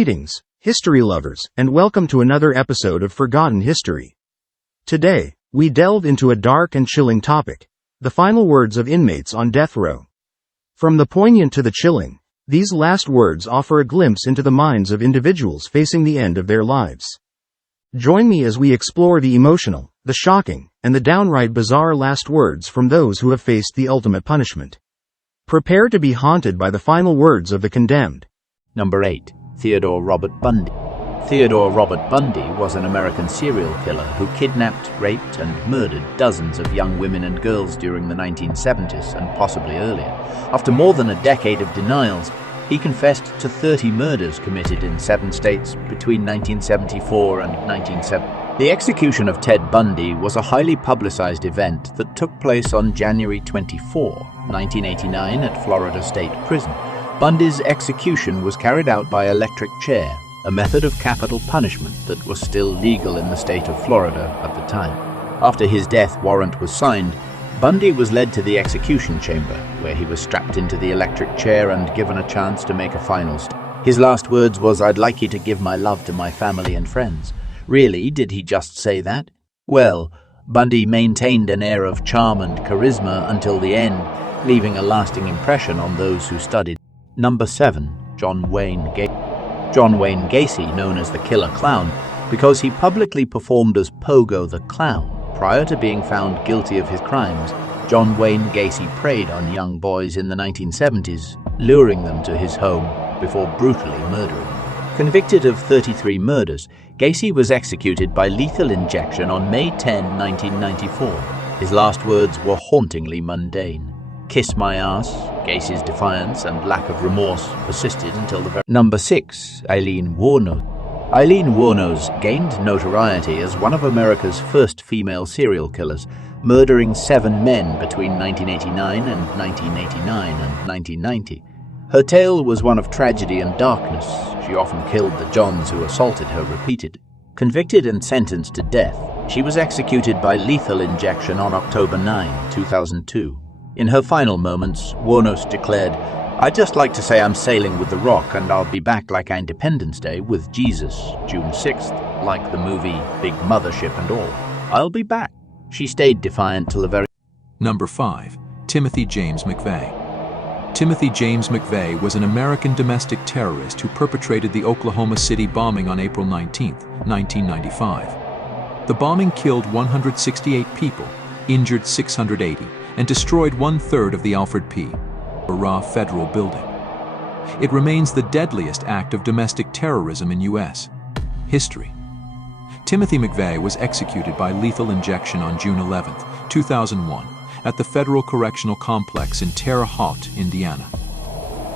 Greetings, history lovers, and welcome to another episode of Forgotten History. Today, we delve into a dark and chilling topic, the final words of inmates on death row. From the poignant to the chilling, these last words offer a glimpse into the minds of individuals facing the end of their lives. Join me as we explore the emotional, the shocking, and the downright bizarre last words from those who have faced the ultimate punishment. Prepare to be haunted by the final words of the condemned. Number 8. Theodore Robert Bundy. Theodore Robert Bundy was an American serial killer who kidnapped, raped, and murdered dozens of young women and girls during the 1970s and possibly earlier. After more than a decade of denials, he confessed to 30 murders committed in 7 states between 1974 and 1970. The execution of Ted Bundy was a highly publicized event that took place on January 24, 1989 at Florida State Prison. Bundy's execution was carried out by electric chair, a method of capital punishment that was still legal in the state of Florida at the time. After his death warrant was signed, Bundy was led to the execution chamber, where he was strapped into the electric chair and given a chance to make a final stand. His last words was, "I'd like you to give my love to my family and friends." Really, did he just say that? Well, Bundy maintained an air of charm and charisma until the end, leaving a lasting impression on those who studied. Number 7. John Wayne Gacy. John Wayne Gacy, known as the Killer Clown, because he publicly performed as Pogo the Clown. Prior to being found guilty of his crimes, John Wayne Gacy preyed on young boys in the 1970s, luring them to his home before brutally murdering them. Convicted of 33 murders, Gacy was executed by lethal injection on May 10, 1994. His last words were hauntingly mundane. "Kiss my ass." Gacy's defiance and lack of remorse persisted until the very... Number 6. Aileen Wuornos. Aileen Wuornos gained notoriety as one of America's first female serial killers, murdering 7 men between 1989 and 1989 and 1990. Her tale was one of tragedy and darkness. She often killed the Johns who assaulted her repeatedly. Convicted and sentenced to death, she was executed by lethal injection on October 9, 2002. In her final moments, Wuornos declared, "I'd just like to say I'm sailing with the Rock and I'll be back like Independence Day with Jesus, June 6th, like the movie Big Mothership and all. I'll be back." She stayed defiant till the very... Number 5. Timothy James McVeigh. Timothy James McVeigh was an American domestic terrorist who perpetrated the Oklahoma City bombing on April 19, 1995. The bombing killed 168 people, injured 680, and destroyed 1/3 of the Alfred P. Barra Federal Building. It remains the deadliest act of domestic terrorism in U.S. history. Timothy McVeigh was executed by lethal injection on June 11, 2001, at the Federal Correctional Complex in Terre Haute, Indiana.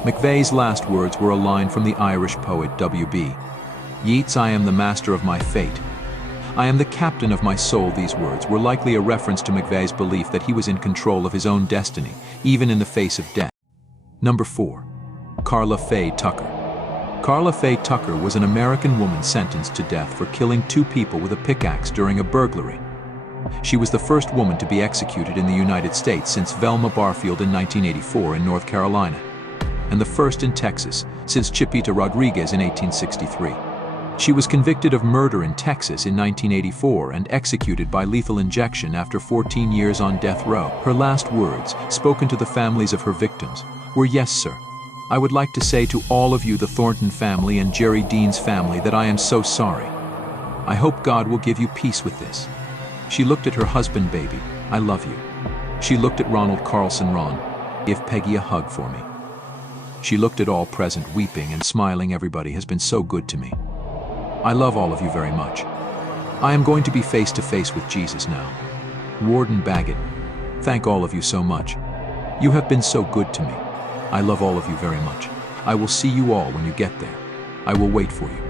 McVeigh's last words were a line from the Irish poet W.B. Yeats, "I am the master of my fate. I am the captain of my soul." These words were likely a reference to McVeigh's belief that he was in control of his own destiny, even in the face of death. Number 4. Karla Faye Tucker. Karla Faye Tucker was an American woman sentenced to death for killing 2 people with a pickaxe during a burglary. She was the first woman to be executed in the United States since Velma Barfield in 1984 in North Carolina, and the first in Texas since Chipita Rodriguez in 1863. She was convicted of murder in Texas in 1984 and executed by lethal injection after 14 years on death row. Her last words, spoken to the families of her victims, were, "Yes, sir. I would like to say to all of you, the Thornton family and Jerry Dean's family, that I am so sorry. I hope God will give you peace with this." She looked at her husband, "Baby, I love you." She looked at Ronald Carlson, "Ron, give Peggy a hug for me." She looked at all present, weeping and smiling. "Everybody has been so good to me. I love all of you very much. I am going to be face to face with Jesus now. Warden Baggett, thank all of you so much. You have been so good to me. I love all of you very much. I will see you all when you get there. I will wait for you."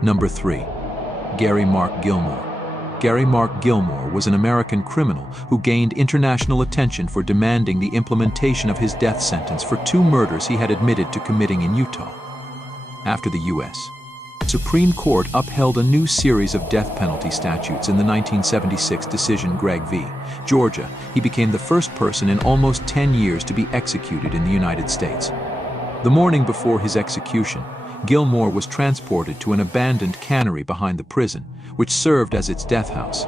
Number 3. Gary Mark Gilmore. Gary Mark Gilmore was an American criminal who gained international attention for demanding the implementation of his death sentence for 2 murders he had admitted to committing in Utah. After the U.S. Supreme Court upheld a new series of death penalty statutes in the 1976 decision Gregg v. Georgia, he became the first person in almost 10 years to be executed in the United States. The morning before his execution, Gilmore was transported to an abandoned cannery behind the prison, which served as its death house.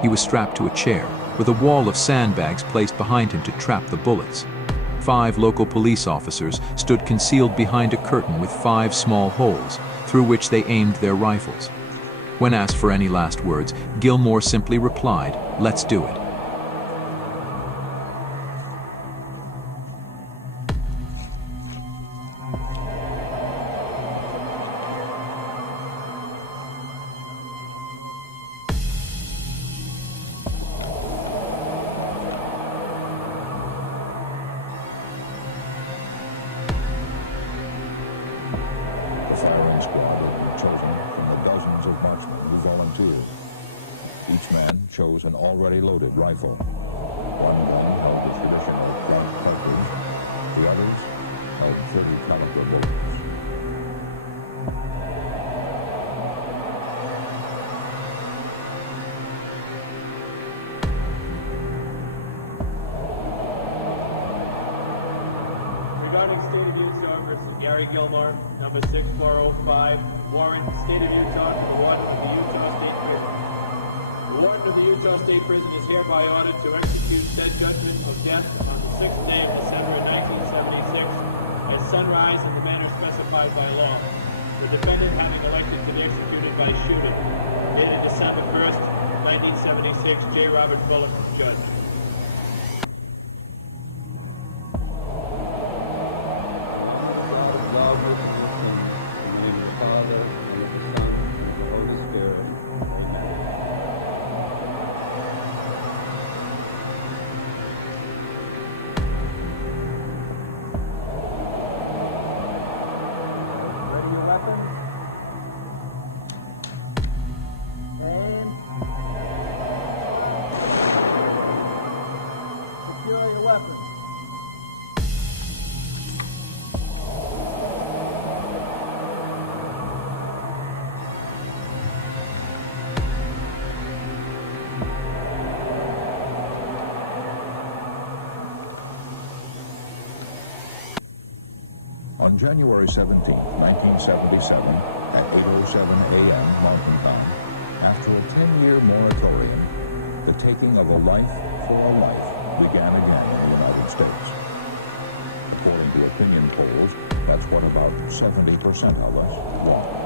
He was strapped to a chair, with a wall of sandbags placed behind him to trap the bullets. 5 local police officers stood concealed behind a curtain with 5 small holes, through which they aimed their rifles. When asked for any last words, Gilmore simply replied, "Let's do it." The firing squad had been chosen from the dozens of marksmen who volunteered. Each man chose an already loaded rifle. One gun held the traditional blank cartridge. The others held 30 caliber bullets. Regarding State of Utah versus Gary Gilmore, number 6405, warrant, State of Utah to the Warden of the Utah State Prison. The Warden of the Utah State Prison is hereby ordered to execute said judgment of death on the 6th day of December 1976 at sunrise in the manner specified by law. The defendant having elected to be executed by shooting. Dated December 1st, 1976, J. Robert Bullock, Judge. God with us, and in the name of the Father, and of the Son, and of the Holy Spirit. Amen. Ready your weapons? Aim. Secure your weapons. On January 17, 1977, at 8:07 a.m. Mountain Time, after a 10-year moratorium, the taking of a life for a life began again in the United States. According to opinion polls, that's what about 70% of us want.